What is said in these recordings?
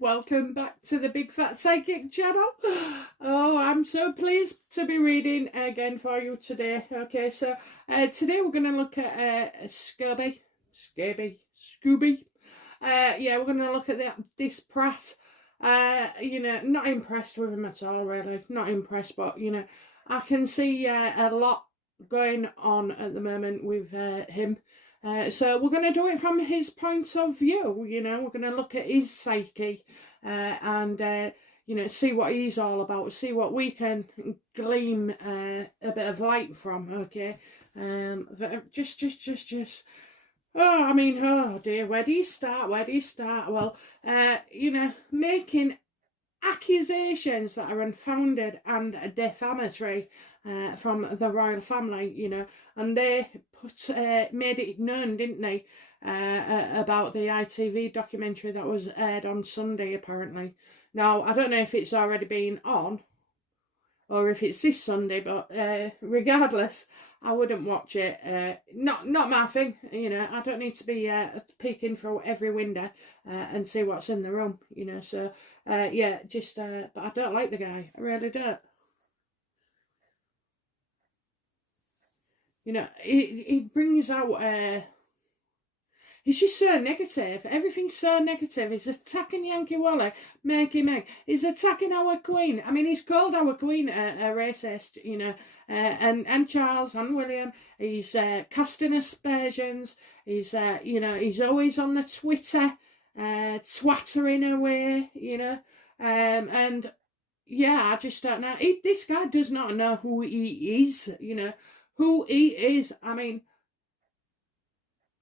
welcome back to the Big Fat Psychic channel. Oh, I'm so pleased to be reading again for you today. Okay, so today we're going to look at Scobie. Yeah, we're going to look at this Pratt. You know, not impressed with him at all, really. Not impressed, but, you know, I can see a lot going on at the moment with him. So we're going to do it from his point of view, you know. We're going to look at his psyche and, you know, see what he's all about, see what we can glean a bit of light from, okay. Oh, I mean, oh dear, where do you start? Well, you know, making accusations that are unfounded and defamatory from the royal family, you know, and they made it known, didn't they, about the ITV documentary that was aired on Sunday, apparently. Now, I don't know if it's already been on or if it's this Sunday, but regardless, I wouldn't watch it. Not my thing, you know. I don't need to be peeking through every window and see what's in the room, you know. So, yeah, just, but I don't like the guy. I really don't. You know, he brings out, he's just so negative. Everything's so negative. He's attacking Yankee Wally, Makey Meg. He's attacking our Queen. I mean, he's called our Queen a racist, you know, and Charles and William. He's casting aspersions. He's, you know, he's always on the Twitter, twattering away, you know, and yeah, I just don't know. This guy does not know who he is, you know, who he is. I mean,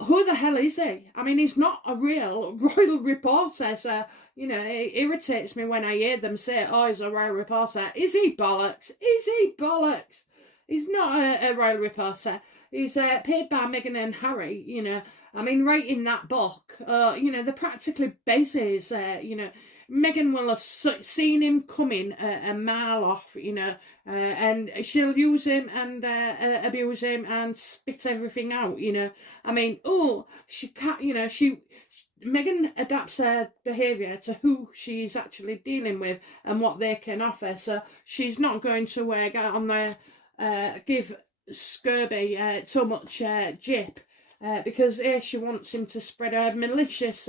who the hell is he? I mean, he's not a real royal reporter, so, you know, it irritates me when I hear them say, oh, he's a royal reporter. Is he bollocks? Is he bollocks? He's not a royal reporter. He's paid by Meghan and Harry, you know. I mean, writing that book, you know, they're practically bases, you know. Meghan will have seen him coming a mile off, you know, and she'll use him and abuse him and spit everything out, you know. I mean, oh, she can't, you know, Meghan adapts her behaviour to who she's actually dealing with and what they can offer. So she's not going to get on there, give Scobie too much jip. Because she wants him to spread her malicious,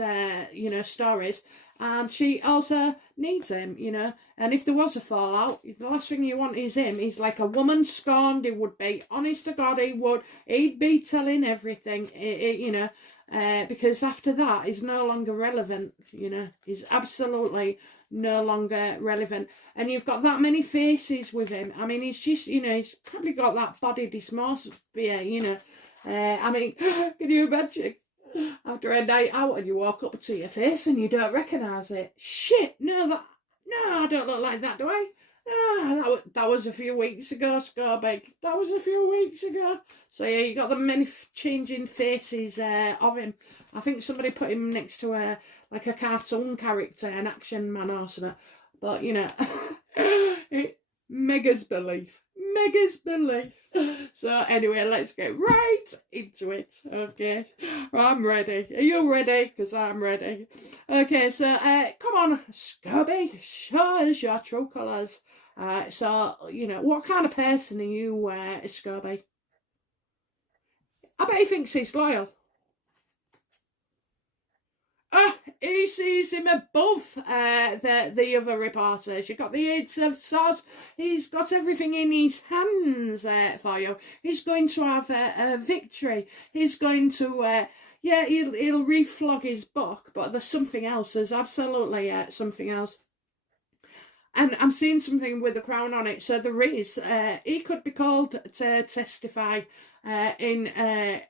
you know, stories, and she also needs him, you know. And if there was a fallout, the last thing you want is him. He's like a woman scorned. He would be, honest to God, he would. He'd be telling everything, you know, because after that, he's no longer relevant, you know. He's absolutely no longer relevant. And you've got that many faces with him. I mean, he's just, you know, he's probably got that body dysmorphia, you know. I mean, can you imagine after a night out and you walk up to your face and you don't recognise it? Shit, no, I don't look like that, do I? No, that was a few weeks ago, Scobie. That was a few weeks ago. So yeah, you got the many changing faces of him. I think somebody put him next to like a cartoon character, an action man or something. But you know, Megha's belief. So anyway, let's get right into it. Okay, I'm ready. Are you ready? Because I'm ready. Okay, so come on, Scobie, show us your true colours. So, you know, what kind of person are you, Scobie? I bet he thinks he's loyal. He sees him above the other reporters. You've got the Aids of Sod. He's got everything in his hands for you. He's going to have a victory. He's going to, yeah, he'll reflog his book, but there's something else. There's absolutely something else. And I'm seeing something with the crown on it. So there is, he could be called to testify in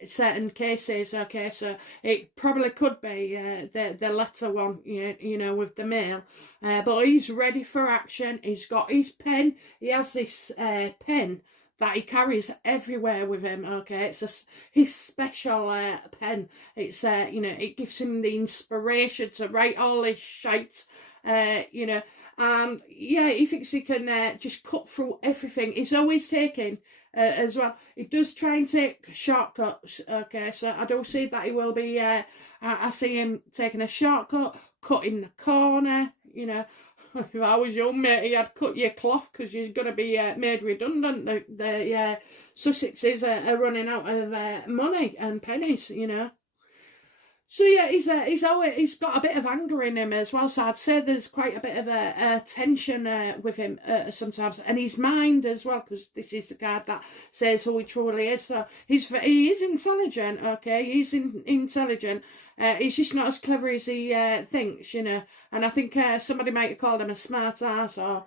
certain cases. Okay, so it probably could be the letter one, you know, with the mail. But he's ready for action. He's got his pen. He has this pen that he carries everywhere with him. Okay, it's his special pen. It's you know, it gives him the inspiration to write all this shite. You know, and yeah, he thinks he can just cut through everything. He's always taking as well. He does try and take shortcuts. Okay, so I do see that he will be. I see him taking a shortcut, cut in the corner, you know. If I was young, matey, I'd cut your cloth because you're going to be made redundant. The Sussexes are running out of money and pennies, you know. So yeah, he's got a bit of anger in him as well. So I'd say there's quite a bit of a tension with him sometimes, and his mind as well, because this is the card that says who he truly is. So he is intelligent, okay? He's intelligent. He's just not as clever as he thinks, you know. And I think somebody might have called him a smart ass or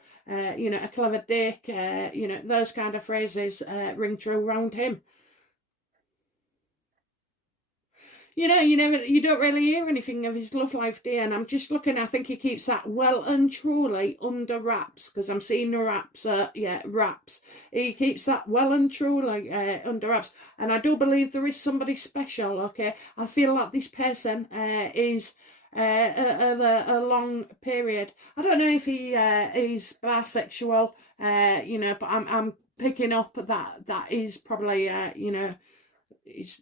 you know, a clever dick. You know, those kind of phrases ring true around him. You know, you don't really hear anything of his love life, dear. And I'm just looking, I think he keeps that well and truly under wraps, because I'm seeing the wraps, wraps. He keeps that well and truly under wraps. And I do believe there is somebody special, okay? I feel like this person is of a long period. I don't know if he is bisexual, you know, but I'm picking up that is probably, you know, he's...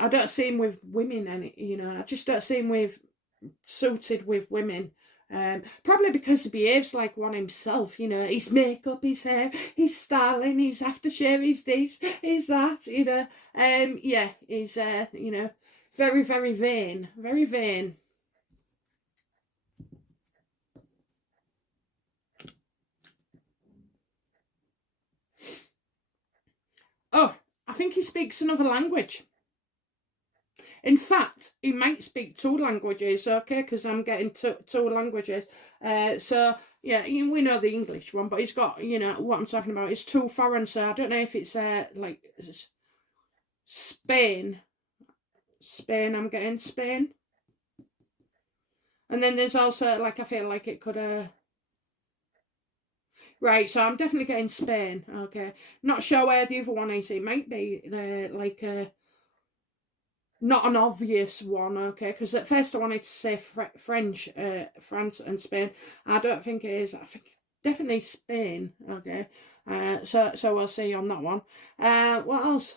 I don't see him with women, any, you know. I just don't see him suited with women. Probably because he behaves like one himself, you know. His makeup, his hair, his styling, his aftershave, his this, his that, you know. Yeah, he's you know, very, very vain, very vain. Oh, I think he speaks another language. In fact, he might speak 2 languages, okay, because I'm getting two languages. So, yeah, we know the English one, but he's got, you know, what I'm talking about is 2 foreign, so I don't know if it's, like, Spain. I'm getting Spain. And then there's also, like, I feel like it could, right, so I'm definitely getting Spain, okay. Not sure where the other one is. It might be, like, not an obvious one, okay, because at first I wanted to say French, France and Spain. I don't think it is. I think definitely Spain, okay. So we'll see on that one. What else?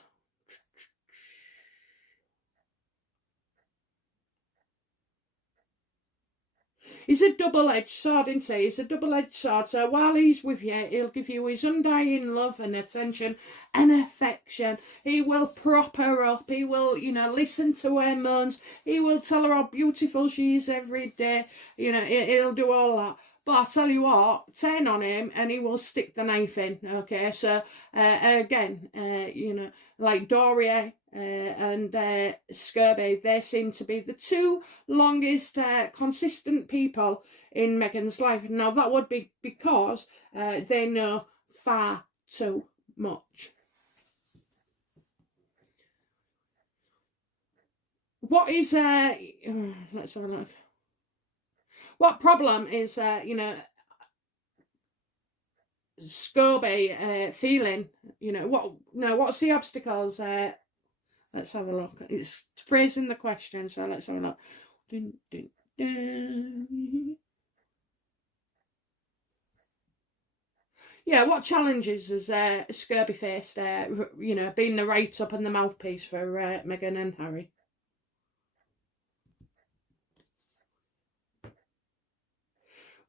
He's a double-edged sword, isn't he? He's a double-edged sword. So while he's with you, he'll give you his undying love and attention and affection. He will prop her up. He will, you know, listen to her moans. He will tell her how beautiful she is every day. You know, he'll do all that. But I tell you what, turn on him and he will stick the knife in, okay? So, again, you know, like Doria and Scobie, they seem to be the 2 longest consistent people in Meghan's life. Now, that would be because they know far too much. What is, let's have a look. What problem is, you know, Scobie feeling, you know, what's the obstacles? Let's have a look. It's phrasing the question, so let's have a look. Dun, dun, dun. Yeah, what challenges has Scobie faced, you know, being the write-up and the mouthpiece for Meghan and Harry?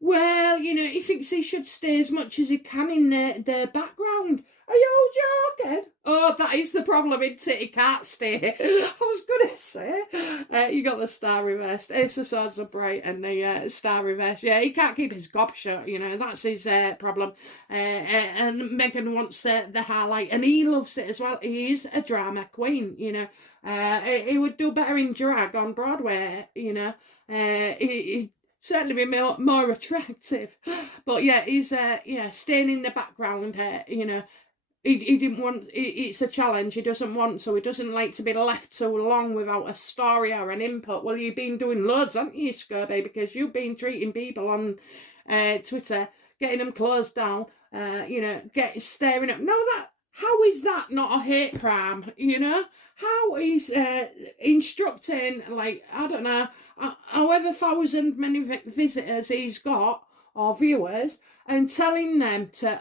Well, you know, he thinks he should stay as much as he can in the background. Are you joking? Oh, that is the problem, isn't it? He can't stay. I was going to say. You got the star reversed. Ace of Swords are bright and the star reversed. Yeah, he can't keep his gob shut, you know. That's his problem. And Meghan wants the highlight. And he loves it as well. He is a drama queen, you know. He would do better in drag on Broadway, you know. He certainly be more attractive, but yeah, he's staying in the background. You know, he didn't want. It's a challenge. He doesn't want, so he doesn't like to be left so long without a story or an input. Well, you've been doing loads, haven't you, Scobie? Because you've been treating people on Twitter, getting them closed down. You know, staring up. No, how is that not a hate crime? You know, how is instructing, like, I don't know, however many visitors he's got or viewers, and telling them to,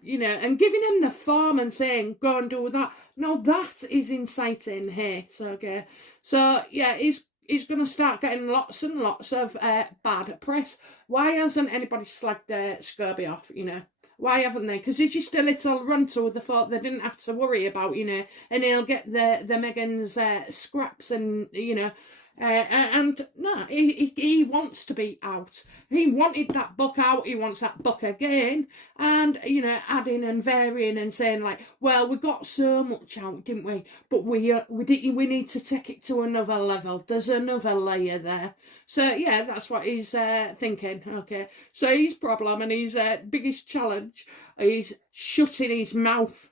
you know, and giving them the form and saying, go and do that. No, that is inciting hate, okay? So, yeah, he's he's going to start getting lots and lots of bad press. Why hasn't anybody slagged Scobie off, you know? Why haven't they? Because he's just a little runter with the thought they didn't have to worry about, you know, and he'll get the Meghan's scraps and, you know, and no, he wants to be out. He wanted that book out. He wants that book again. And, you know, adding and varying and saying like, well, we got so much out, didn't we? But we need to take it to another level. There's another layer there. So, yeah, that's what he's thinking. Okay. So his problem and his biggest challenge is shutting his mouth.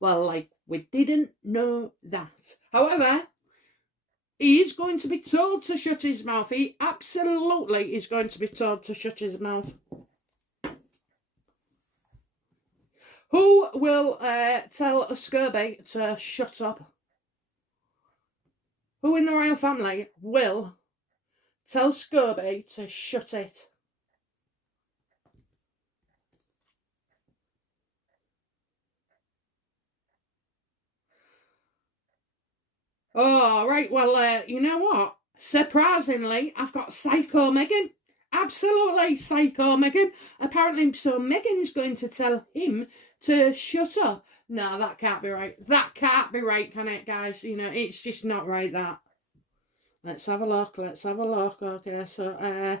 Well, like, we didn't know that. However, he is going to be told to shut his mouth. He absolutely is going to be told to shut his mouth. Who will tell Scobie to shut up? Who in the royal family will tell Scobie to shut it? Oh, right, well, you know what? Surprisingly, I've got Psycho Meghan. Absolutely Psycho Meghan. Apparently, so Meghan's going to tell him to shut up. No, that can't be right. That can't be right, can it, guys? You know, it's just not right, that. Let's have a look. Let's have a look. Okay, so,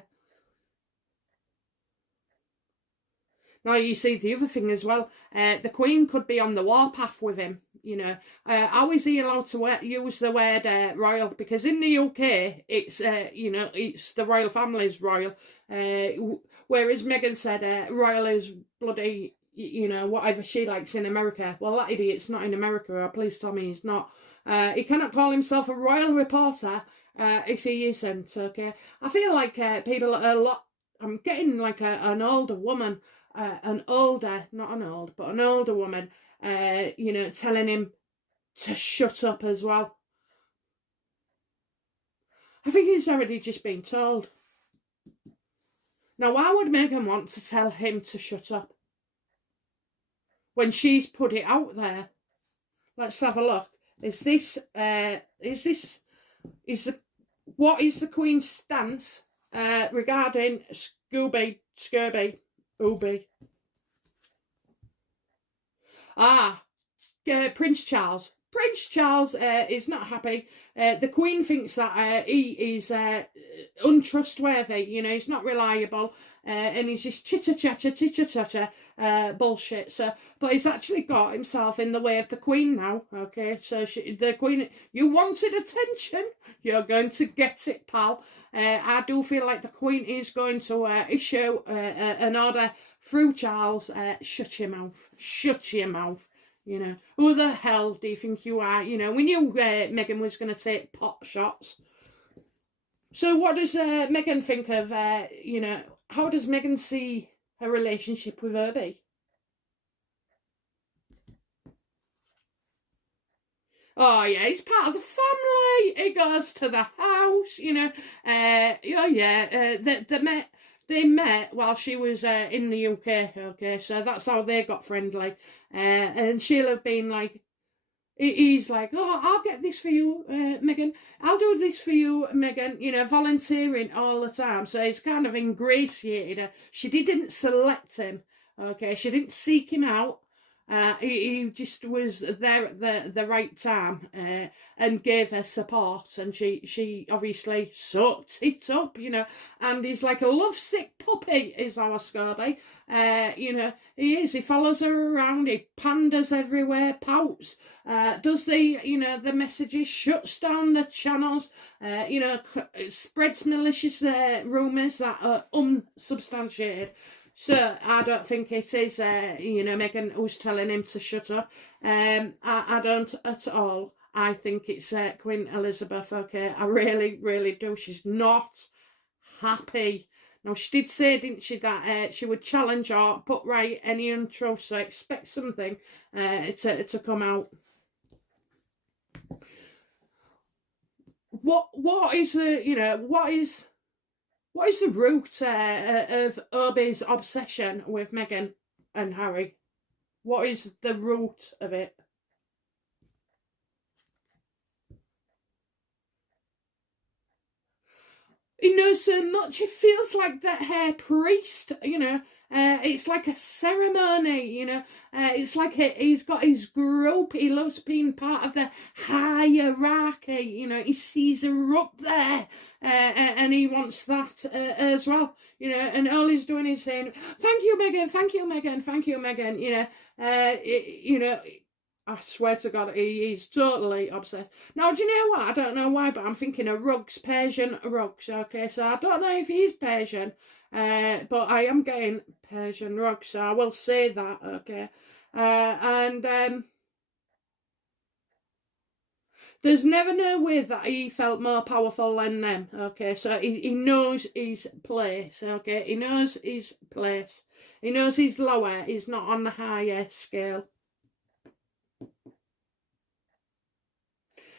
now, you see, the other thing as well, the Queen could be on the warpath with him, you know. How is he allowed to use the word royal? Because in the UK, it's, you know, it's the royal family's royal. Whereas Meghan said royal is bloody, you know, whatever she likes in America. Well, that idiot's not in America, or please tell me he's not. He cannot call himself a royal reporter if he isn't, okay? I feel like people are a lot... I'm getting like an older woman... an older woman, you know, telling him to shut up as well. I think he's already just been told. Now, why would Meghan want to tell him to shut up when she's put it out there? Let's have a look. What is the Queen's stance regarding Scobie? Prince Charles. Prince Charles is not happy. The Queen thinks that he is untrustworthy. You know, he's not reliable, and he's just chitter-chatter, bullshit. So, but he's actually got himself in the way of the Queen now. Okay, so the Queen, you wanted attention, you're going to get it, pal. I do feel like the Queen is going to issue an order through Charles. Shut your mouth. Shut your mouth. You know, who the hell do you think you are? You know, we knew Meghan was going to take pot shots. So what does Meghan think of, you know, how does Meghan see her relationship with Herbie? Oh, yeah, he's part of the family. He goes to the house, you know. They met while she was in the UK, okay, so that's how they got friendly. And she'll have been like, he's like, oh, I'll get this for you, Meghan. I'll do this for you, Meghan, you know, volunteering all the time. So it's kind of ingratiated her. She didn't select him, okay, she didn't seek him out. He just was there at the right time and gave her support, and she obviously sucked it up, you know, and he's like a lovesick puppy is our Scobie. You know, he follows her around, he panders everywhere, pouts, does the messages, shuts down the channels, you know, spreads malicious rumours that are unsubstantiated. So I don't think it is, you know, Meghan who's telling him to shut up. I don't at all. I think it's Queen Elizabeth, okay? I really, really do. She's not happy. Now, she did say, didn't she, that she would challenge or put right any untruth, so expect something to come out. What is the, you know, what is the root of Obi's obsession with Meghan and Harry? What is the root of it? he knows so much. He feels like that hair priest, you know. It's like a ceremony, you know. It's like he's got his group. He loves being part of the hierarchy, you know. He sees her up there, and he wants that as well, you know. And all he's doing is saying, "Thank you, Meghan. Thank you, Meghan. Thank you, Meghan." You know, you know. I swear to God, he's totally obsessed. Now, do you know what? I don't know why, but I'm thinking of rugs, Persian rugs. Okay, so I don't know if he's Persian, but I am getting Persian rugs, so I will say that. Okay, and there's never no way that he felt more powerful than them. Okay, so he knows his place. Okay, he knows his place. He knows he's lower. He's not on the higher scale.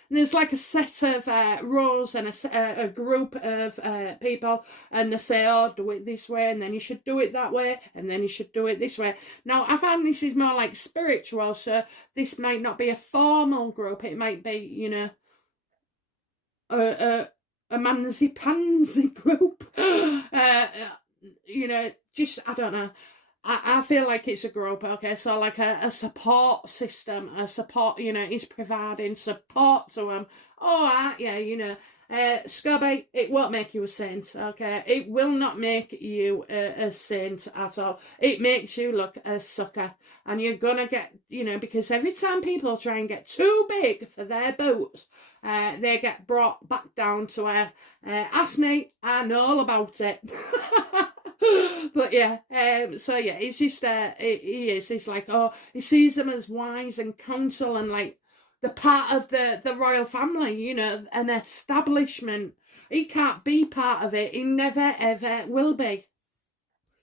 And there's like a set of roles and a group of people, and they say, oh, do it this way, and then you should do it that way, and then you should do it this way. Now, I find this is more like spiritual, so this might not be a formal group. It might be, you know, a mansy-pansy group. You know, just, I don't know. I feel like it's a group, okay, so like a support system, a support, you know, he's providing support to him. Oh, yeah, you know, Scobie, it won't make you a saint, okay? It will not make you a saint at all. It makes you look a sucker, and you're gonna get, you know, because every time people try and get too big for their boots, they get brought back down to ask me, I know all about it. But yeah, so yeah, it's just he's like, oh, he sees them as wise and counsel and like the part of the royal family, you know, an establishment. He can't be part of it. He never ever will be.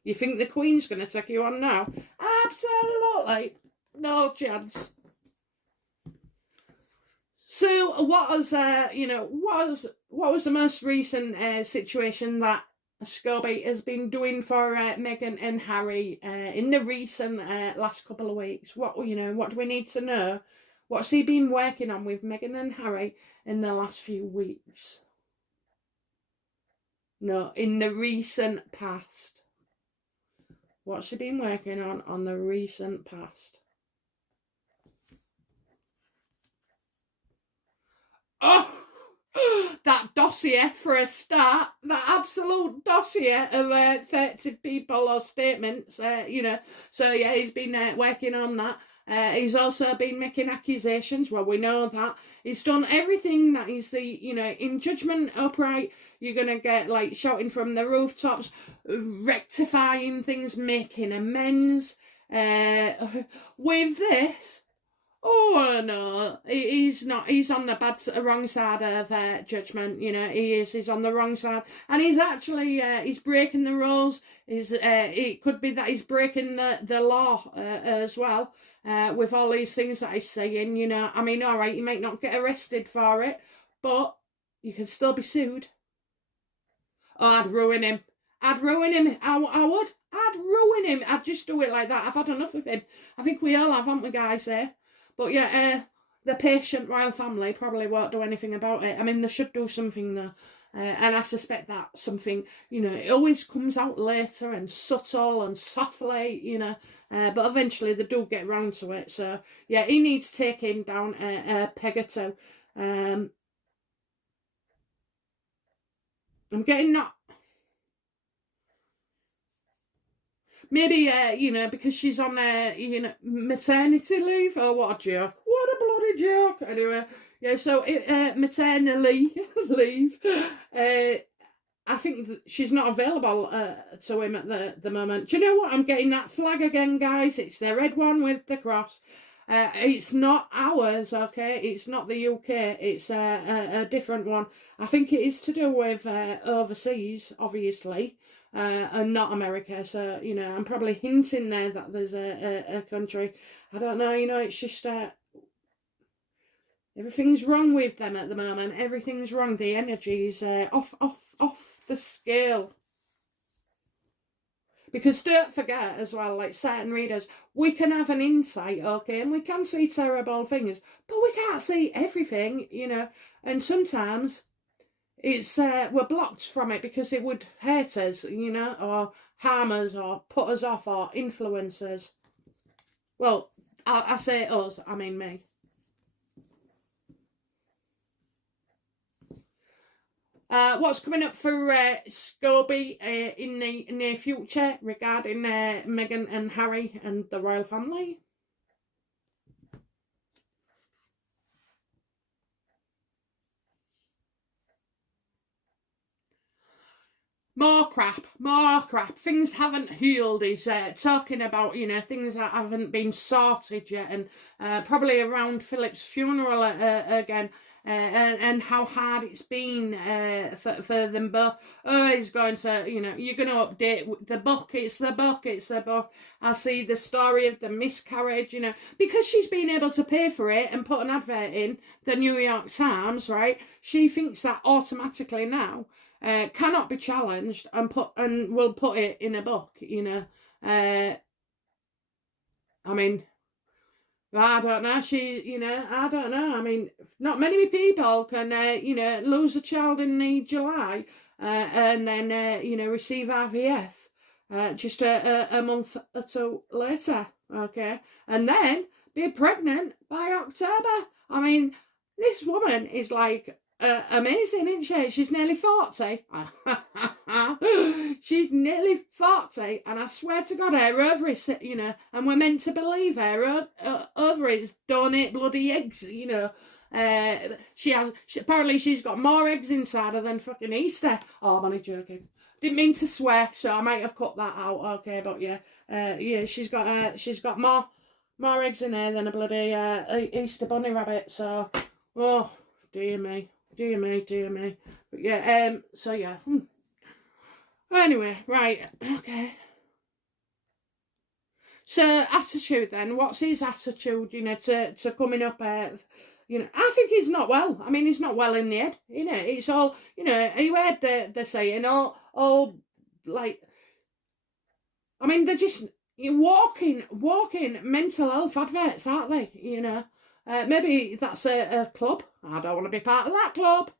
You think the Queen's gonna take you on now? Absolutely no chance. So what was you know, what was the most recent situation that Scobie has been doing for Meghan and Harry in the recent last couple of weeks? What, you know, what do we need to know? What's he been working on with Meghan and Harry in the last few weeks? No, in the recent past. What's he been working on the recent past? Oh! That dossier for a start, that absolute dossier of 30 people or statements, you know. So yeah, he's been working on that. He's also been making accusations. Well, we know that. He's done everything that is the, you know, in judgment upright, you're going to get like shouting from the rooftops, rectifying things, making amends. With this, oh no, he's not. He's on the wrong side of judgment. You know, he is. He's on the wrong side, and he's actually he's breaking the rules. It could be that he's breaking the law as well with all these things that he's saying. You know, I mean, all right, you might not get arrested for it, but you can still be sued. Oh, I'd ruin him. I'd ruin him. I would. I'd ruin him. I'd just do it like that. I've had enough of him. I think we all have, haven't we, guys? But yeah, the patient royal family probably won't do anything about it. I mean, they should do something though. And I suspect that something, you know, it always comes out later and subtle and softly, you know. But eventually they do get round to it. So yeah, he needs taking down a peg or two. I'm getting that. Maybe, you know, because she's on, you know, maternity leave. Oh, what a joke. What a bloody joke. Anyway, yeah, so maternity leave. I think that she's not available to him at the moment. Do you know what? I'm getting that flag again, guys. It's the red one with the cross. It's not ours, okay? It's not the UK. It's a different one. I think it is to do with overseas, obviously. And not America, so, you know, I'm probably hinting there that there's a country. I don't know, you know, it's just, everything's wrong with them at the moment. Everything's wrong. The energy's off the scale. Because don't forget as well, like certain readers, we can have an insight, okay, and we can see terrible things, but we can't see everything, you know, and sometimes it's we're blocked from it because it would hurt us, you know, or harm us, or put us off, or influence us. Well, I say us, I mean me. What's coming up for Scobie in the near future regarding Meghan and Harry and the royal family? More crap. Things haven't healed. He's talking about, you know, things that haven't been sorted yet, and probably around Philip's funeral again. And how hard it's been for them both. Oh, he's going to, you know, you're going to update the book. It's the book. I see the story of the miscarriage, you know, because she's been able to pay for it and put an advert in the New York Times, right? She thinks that automatically now cannot be challenged and will put it in a book, you know. I mean, I don't know. I don't know. I mean, not many people can, lose a child in July and then, receive IVF just a month or two later, okay? And then be pregnant by October. I mean, this woman is like amazing, isn't she? She's nearly 40. She's nearly 40, and I swear to God, her ovaries, you know, and we're meant to believe her ovaries donate bloody eggs, you know. Apparently she's got more eggs inside her than fucking Easter. Oh, I'm only joking. Didn't mean to swear, so I might have cut that out. Okay, but yeah, she's got more eggs in her than a bloody Easter bunny rabbit. So, oh dear me. But yeah, so yeah. Anyway, right, okay. So attitude then, what's his attitude, you know, to coming up, you know, I think he's not well. I mean, he's not well in the head, you know, it's all, you know, you heard the saying, all, like, I mean, they're just walking mental health adverts, aren't they, you know? Maybe that's a club. I don't want to be part of that club.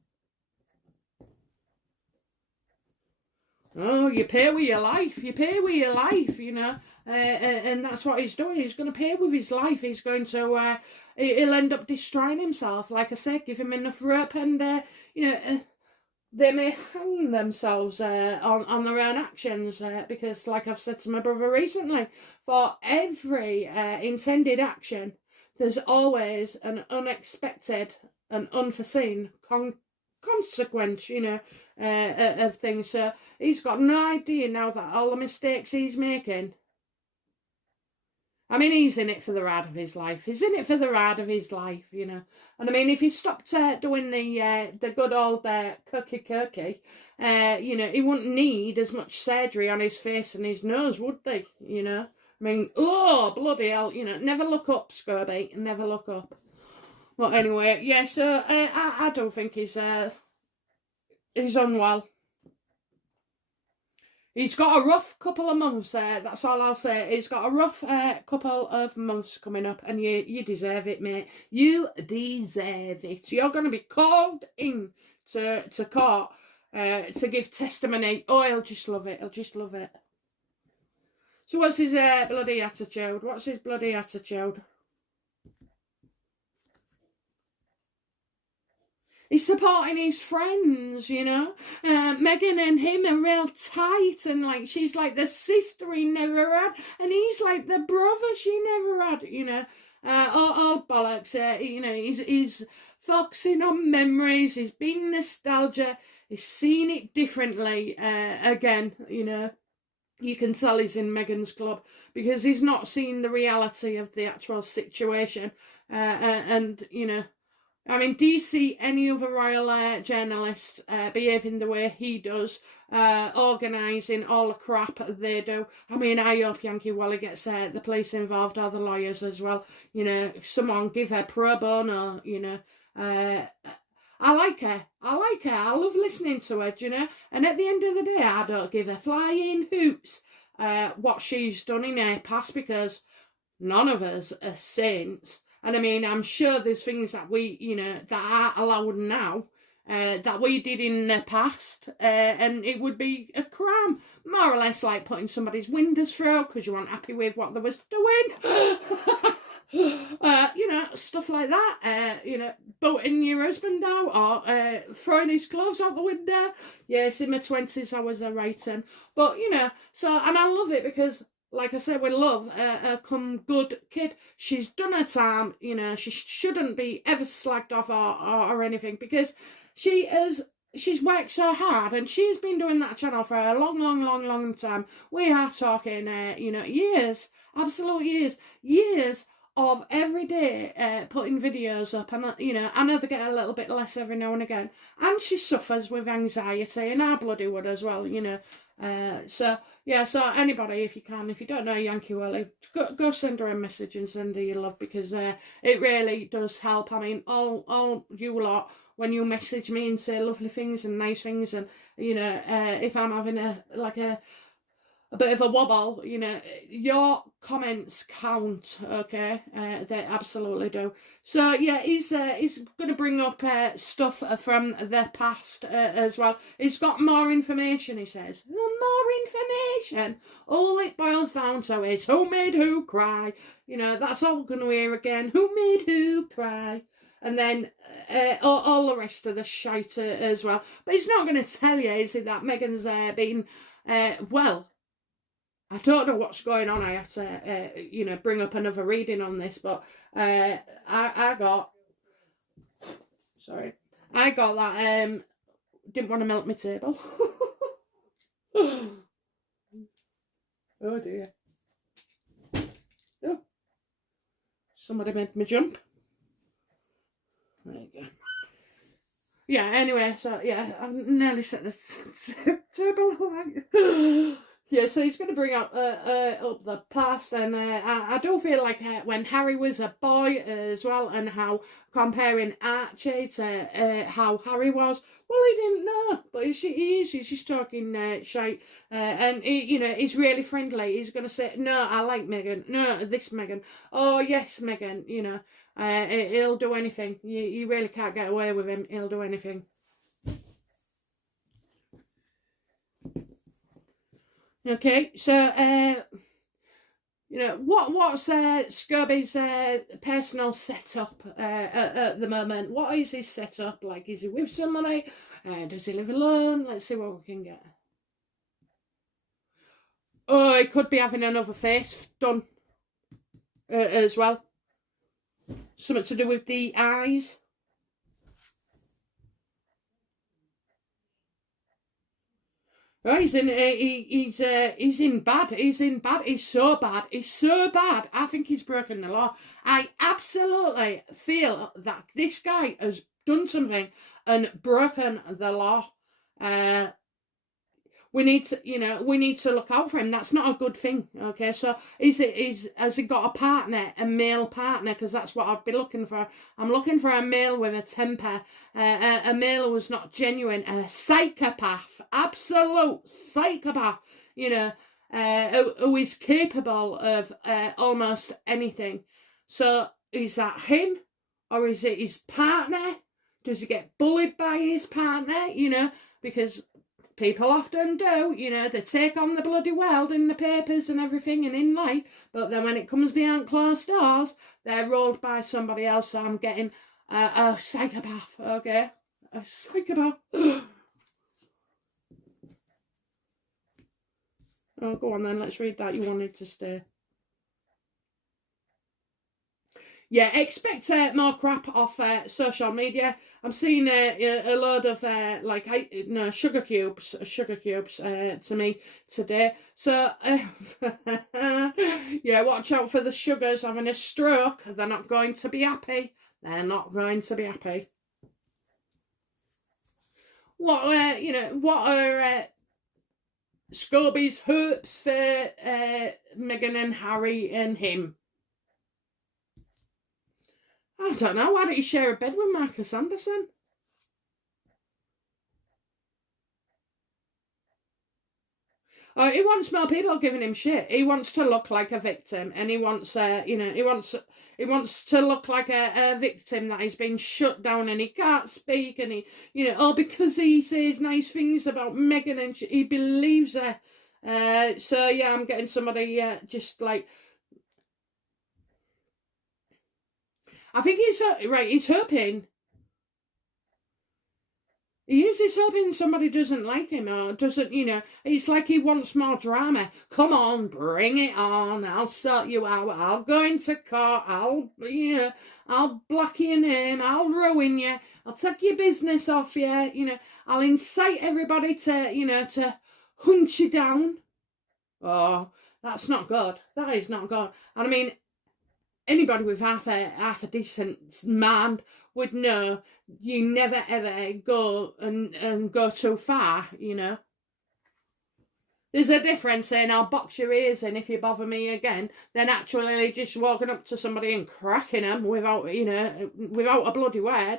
Oh, you pay with your life, you know. And that's what he's doing. He's going to pay with his life. He's going to, he'll end up destroying himself. Like I said, give him enough rope and, they may hang themselves on their own actions because, like I've said to my brother recently, for every intended action, there's always an unexpected and unforeseen consequence, you know, of things. So he's got no idea now that all the mistakes he's making. I mean, he's in it for the ride of his life. You know. And I mean, if he stopped doing the good old cookie, you know, he wouldn't need as much surgery on his face and his nose, would they? You know. I mean, oh, bloody hell, you know, never look up, Scobie, never look up. Well, anyway, yeah, so I don't think he's unwell. He's got a rough couple of months, that's all I'll say. He's got a rough couple of months coming up, and you deserve it, mate. You deserve it. You're going to be called in to court to give testimony. Oh, he'll just love it. So what's his bloody attitude? He's supporting his friends, you know. Meghan and him are real tight, and like she's like the sister he never had, and he's like the brother she never had, you know. All bollocks. You know, he's focusing on memories. He's been nostalgia. He's seen it differently. Again, you know. You can tell he's in Meghan's club because he's not seen the reality of the actual situation. And, you know, I mean, do you see any other royal journalist behaving the way he does, organising all the crap they do? I mean, I hope Yankee Wally gets the police involved or the lawyers as well. You know, someone give her pro bono, you know. I like her. I love listening to her, you know. And at the end of the day, I don't give a flying hoots what she's done in her past because none of us are saints. And I mean, I'm sure there's things that we, you know, that are allowed now that we did in the past, and it would be a crime, more or less like putting somebody's windows through because you weren't happy with what they was doing. You know, stuff like that. You know, booting your husband out or throwing his clothes out the window. Yes, in my 20s I was a writing. But, you know, so, and I love it because, like I said, with love, come good kid. She's done her time, you know, she shouldn't be ever slagged off or anything, because she's worked so hard, and she's been doing that channel for a long time. We are talking, you know, years, absolute years of every day putting videos up, and you know, I know they get a little bit less every now and again, and she suffers with anxiety, and I bloody would as well, you know. So yeah, so anybody, if you can, if you don't know Yankee Willie, go send her a message and send her your love, because it really does help. I mean, all you lot, when you message me and say lovely things and nice things, and you know, if I'm having a bit of a wobble, you know, your comments count, okay? They absolutely do. So yeah, he's going to bring up stuff from the past as well. He's got more information, he says. More information. All it boils down to is who made who cry. You know, that's all we're going to hear again. Who made who cry. And then all the rest of the shite as well. But he's not going to tell you, is he, that Meghan's been, well, I don't know what's going on. I have to, you know, bring up another reading on this, but I got that, didn't want to melt my table. Oh dear. Oh, somebody made me jump. There you go. Yeah, anyway, so yeah, I've nearly set the table. Yeah, so he's going to bring up the past, and I do feel like when Harry was a boy as well, and how comparing Archie to how Harry was, well, he didn't know, but he's just talking shite, and he, you know, he's really friendly. He's going to say, no, I like Meghan, no, this Meghan, oh yes, Meghan, you know, he'll do anything. You really can't get away with him. He'll do anything. Okay, so you know, what's Scobie's personal setup at the moment? What is his setup like? Is he with somebody? Does he live alone? Let's see what we can get. Oh, he could be having another face done as well. Something to do with the eyes. Oh, he's in bad. He's so bad. I think he's broken the law. I absolutely feel that this guy has done something and broken the law. We need to look out for him. That's not a good thing. Okay, so has he got a partner, a male partner? Because that's what I'd be looking for. I'm looking for a male with a temper, a male who's not genuine, a psychopath, absolute psychopath. You know, who is capable of almost anything. So is that him, or is it his partner? Does he get bullied by his partner? You know, because people often do, you know, they take on the bloody world in the papers and everything and in life, but then when it comes behind closed doors, they're rolled by somebody else. So I'm getting a psychopath, okay? A psychopath. Oh, go on then, let's read that. You wanted to stay. Yeah, expect more crap off social media. I'm seeing a load of sugar cubes to me today. So yeah, watch out for the sugars having a stroke. They're not going to be happy. They're not going to be happy. What are Scobie's hopes for Meghan and Harry and him? I don't know. Why don't you share a bed with Marcus Anderson? He wants more people giving him shit. He wants to look like a victim, and he wants, he wants to look like a victim that has been shut down and he can't speak, and because he says nice things about Meghan and he believes her. So yeah, I'm getting somebody just like. I think he's hoping. He's hoping somebody doesn't like him or doesn't, it's like he wants more drama. Come on, bring it on. I'll sort you out. I'll go into court. I'll black your name. I'll ruin you. I'll take your business off you. I'll incite everybody to hunt you down. Oh, that's not good. That is not good. And I mean, anybody with half a decent mind would know you never ever go and go too far, There's a difference saying I'll box your ears in if you bother me again, than actually just walking up to somebody and cracking them without a bloody word.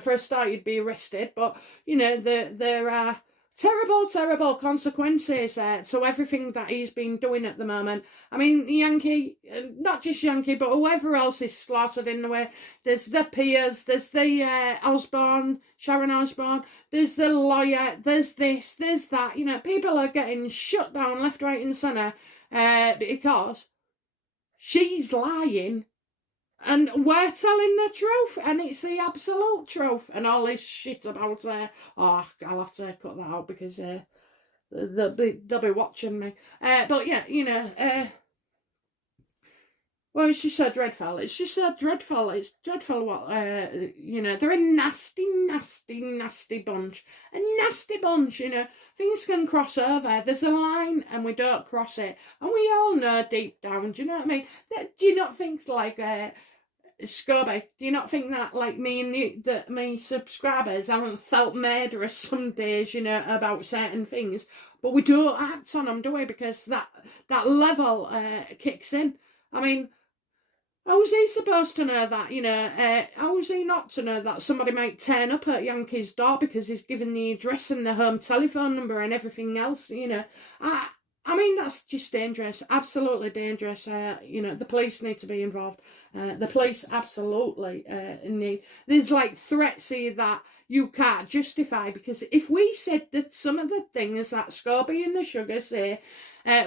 For a start, you'd be arrested, but there are terrible consequences to everything that he's been doing at the moment. I mean, Yankee, not just Yankee, but whoever else is slaughtered in the way. There's the peers, there's the Sharon Osbourne, there's the lawyer, there's this, there's that. People are getting shut down left, right and centre because she's lying. And we're telling the truth, and it's the absolute truth, and all this shit about I'll have to cut that out because they'll be watching me. But yeah, well, it's just so dreadful. It's just so dreadful. It's dreadful what they're a nasty bunch. A nasty bunch, Things can cross over. There's a line and we don't cross it. And we all know deep down, do you know what I mean? Do you not think like Scobie, do you not think that like me and you, that my subscribers haven't felt murderous some days, about certain things, but we don't act on them, do we? Because that level kicks in. I mean, how was he supposed to know that, how was he not to know that somebody might turn up at Yankee's door because he's given the address and the home telephone number and everything else, I mean, that's just dangerous, absolutely dangerous. The police need to be involved. The police absolutely need. There's like threats here that you can't justify, because if we said that some of the things that Scobie and the Sugar say,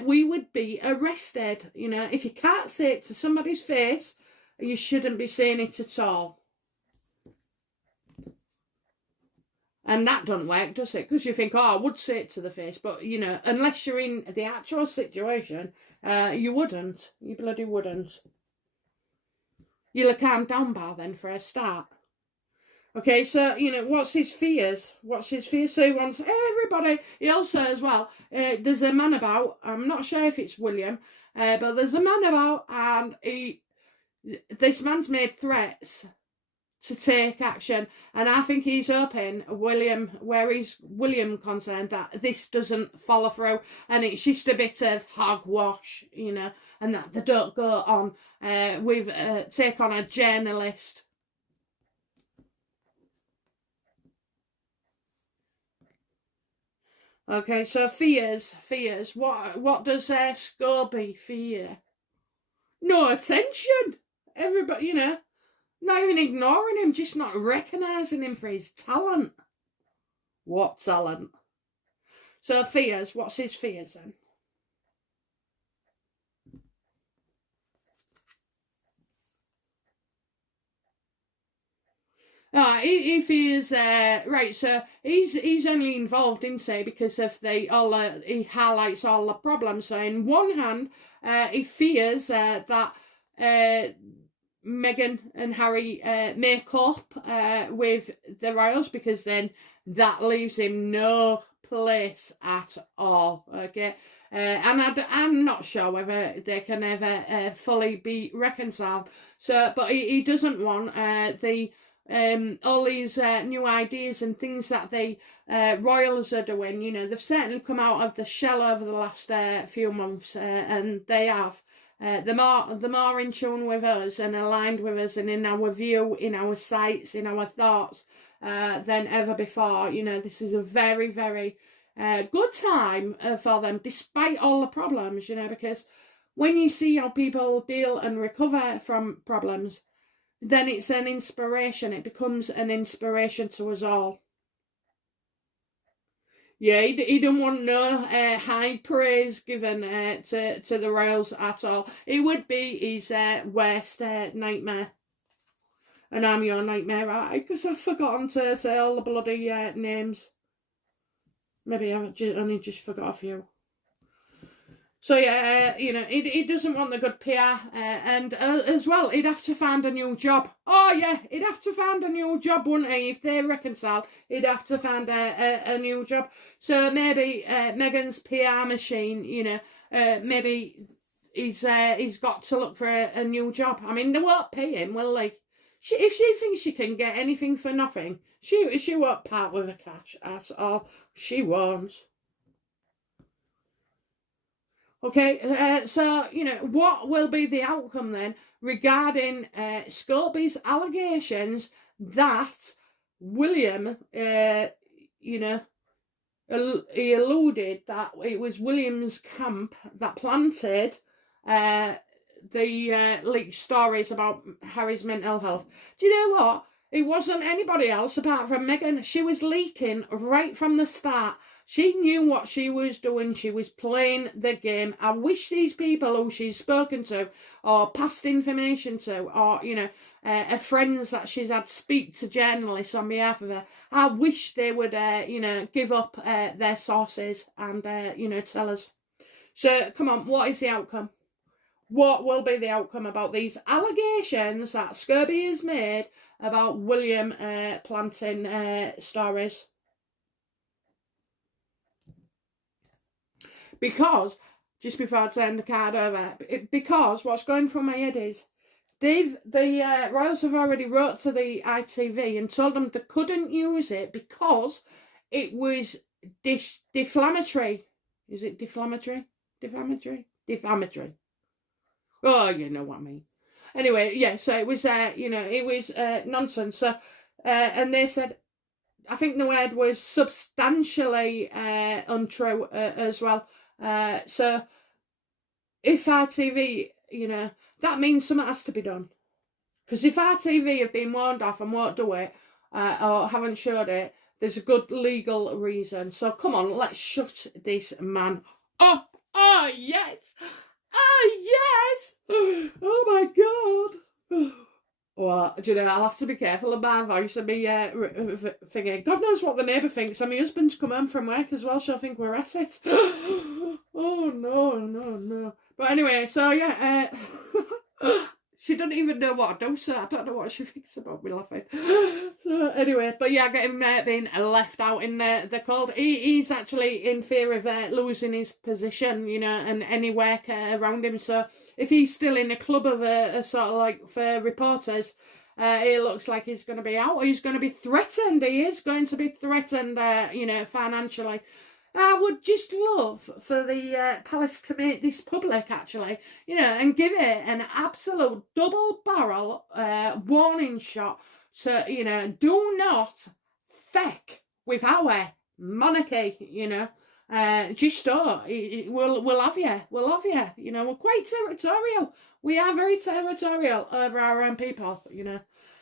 we would be arrested. If you can't say it to somebody's face, you shouldn't be saying it at all. And that doesn't work, does it? Because you think, I would say it to the face. But, unless you're in the actual situation, you wouldn't. You bloody wouldn't. You'll have calmed down by then for a start. Okay, so, what's his fears? What's his fears? So he wants everybody. He also, as well, there's a man about. I'm not sure if it's William, but there's a man about, and this man's made threats to take action, and I think he's hoping William concerned, that this doesn't follow through and it's just a bit of hogwash, and that they don't go on take on a journalist. Okay, so fears. What does Scobie fear? No attention. Everybody, not even ignoring him, just not recognising him for his talent. What talent? So fears, what's his fears then? He fears, right, so he's only involved in, say, because of he highlights all the problems. So in one hand, he fears that Meghan and Harry make up with the royals, because then that leaves him no place at all. Okay, and I'm not sure whether they can ever fully be reconciled. So, but he doesn't want all these new ideas and things that the royals are doing. They've certainly come out of the shell over the last few months, and they have. The more in tune with us and aligned with us and in our view, in our sights, in our thoughts, than ever before. This is a very, very good time for them, despite all the problems, you know, because when you see how people deal and recover from problems, then it's an inspiration. It becomes an inspiration to us all. Yeah, he don't want no high praise given to the royals at all. It would be his worst nightmare. And I'm your nightmare, right? Because I've forgotten to say all the bloody names. Maybe I've only just forgot a few. So yeah, you know, he doesn't want the good PR, and as well, he'd have to find a new job. Oh yeah, he'd have to find a new job, wouldn't he? If they reconcile, he'd have to find a new job. So maybe Meghan's PR machine, you know, maybe he's got to look for a new job. I mean, they won't pay him, will they? If she thinks she can get anything for nothing, she won't part with the cash at all. She won't. Okay, so, you know, what will be the outcome then regarding Scobies' allegations that William, you know, he alluded that it was William's camp that planted the leaked stories about Harry's mental health. Do you know what? It wasn't anybody else apart from Meghan. She was leaking right from the start. She knew what she was doing. She was playing the game. I wish these people who she's spoken to or passed information to, or, you know, her friends that she's had speak to journalists on behalf of her, I wish they would, you know, give up their sources and, you know, tell us. So, come on, what is the outcome? What will be the outcome about these allegations that Scobie has made about William planting stories? Because, just before I turn the card over, because what's going through my head is, the royals have already wrote to the ITV and told them they couldn't use it because it was deflammatory. Is it deflammatory? Defamatory. Oh, you know what I mean. Anyway, yeah, so it was, you know, it was nonsense. So, and they said, I think the word was substantially untrue as well. So, if ITV, you know, that means something has to be done. Because if ITV have been warned off and won't do it, or haven't showed it, there's a good legal reason. So, come on, let's shut this man up. Oh, yes. Oh, yes! Oh, my God! Well, do you know, I'll have to be careful of my voice and be thinking, God knows what the neighbour thinks. And my husband's come home from work as well, she'll think we're at it. Oh, no. But anyway, so, yeah, she doesn't even know what I do, so I don't know what she thinks about me laughing. So, anyway, but yeah, get him being left out in the cold. He's actually in fear of losing his position, you know, and any work around him. So, if he's still in a club of a sort of like for reporters, it looks like he's going to be out. He's going to be threatened. He is going to be threatened, you know, financially. I would just love for the palace to make this public, actually, you know, and give it an absolute double barrel warning shot. So, you know, do not feck with our monarchy, you know. Just don't. We'll have you. We'll have you. You know, we're quite territorial. We are very territorial over our own people, you know.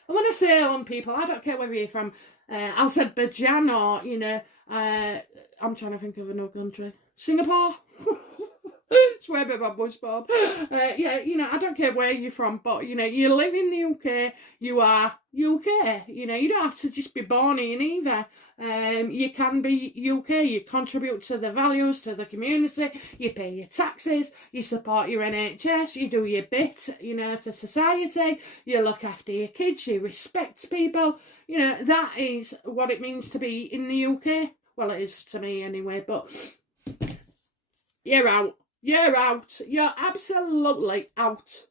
And when I say own people, I don't care whether you're from Azerbaijan or, you know, I'm trying to think of another country. Singapore? It's where my mum was born. Yeah, you know, I don't care where you're from, but, you know, you live in the UK, you are UK. You know, you don't have to just be born in either. You can be UK, you contribute to the values, to the community, you pay your taxes, you support your NHS, you do your bit, you know, for society, you look after your kids, you respect people. You know, that is what it means to be in the UK. Well, it is to me anyway, but you're out. You're out. You're absolutely out.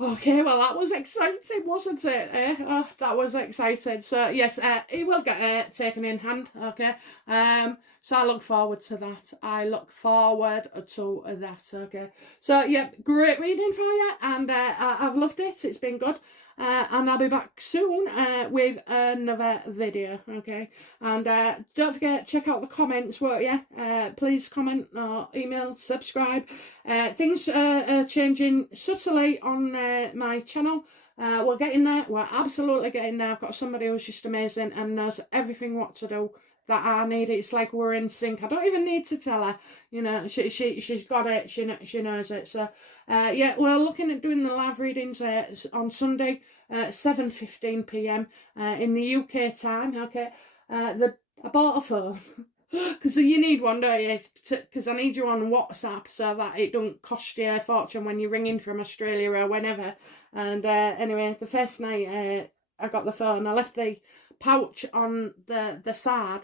Okay, well, that was exciting, wasn't it? That was exciting. So, yes, he will get taken in hand, okay? So I look forward to that. I look forward to that, okay. So, yeah, great reading for you, and I've loved it. It's been good. And I'll be back soon with another video, okay? And don't forget, check out the comments, won't you? Please comment or email, subscribe. Things are changing subtly on my channel. We're getting there. We're absolutely getting there. I've got somebody who's just amazing and knows everything what to do that I need. It's like we're in sync. I don't even need to tell her. You know, she's got it. She knows it. So, yeah, we're looking at doing the live readings on Sunday, 7:15 p.m. In the UK time. Okay, I bought a phone because you need one, don't you? Because I need you on WhatsApp so that it don't cost you a fortune when you're ringing from Australia or whenever. And anyway, the first night I got the phone, I left the pouch on the side,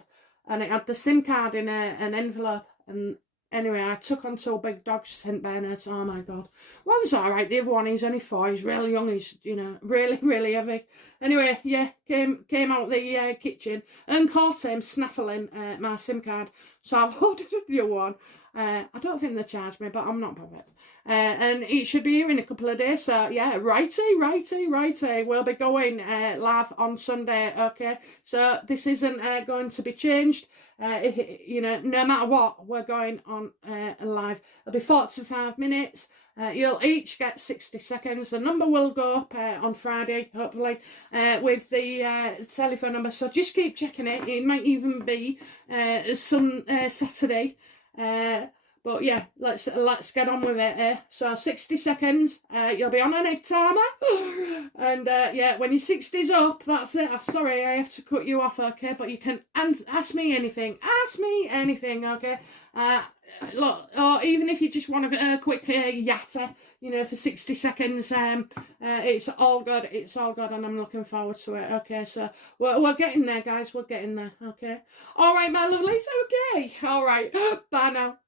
and it had the SIM card in an envelope. And anyway, I took on 2 big dogs, St. Bernards. Oh my God. One's all right, the other one, he's only 4. He's really young. He's, you know, really, really heavy. Anyway, yeah, came out the kitchen and caught him snaffling my SIM card. So I've ordered a new one. I don't think they charged me, but I'm not bothered. And it should be here in a couple of days. So, yeah, righty. We'll be going live on Sunday, okay? So this isn't going to be changed. You know, no matter what, we're going on live. It'll be 45 minutes. You'll each get 60 seconds. The number will go up on Friday, hopefully, with the telephone number. So just keep checking it. It might even be some Saturday. But yeah, let's get on with it. So 60 seconds, you'll be on an egg timer. And yeah, when your 60's up, that's it. I'm sorry, I have to cut you off, okay? But you can ask me anything. Ask me anything, okay? Look, or even if you just want a quick yatter, you know, for 60 seconds, it's all good. It's all good, and I'm looking forward to it, okay? So we're getting there, guys. We're getting there, okay? All right, my lovelies, okay? All right, bye now.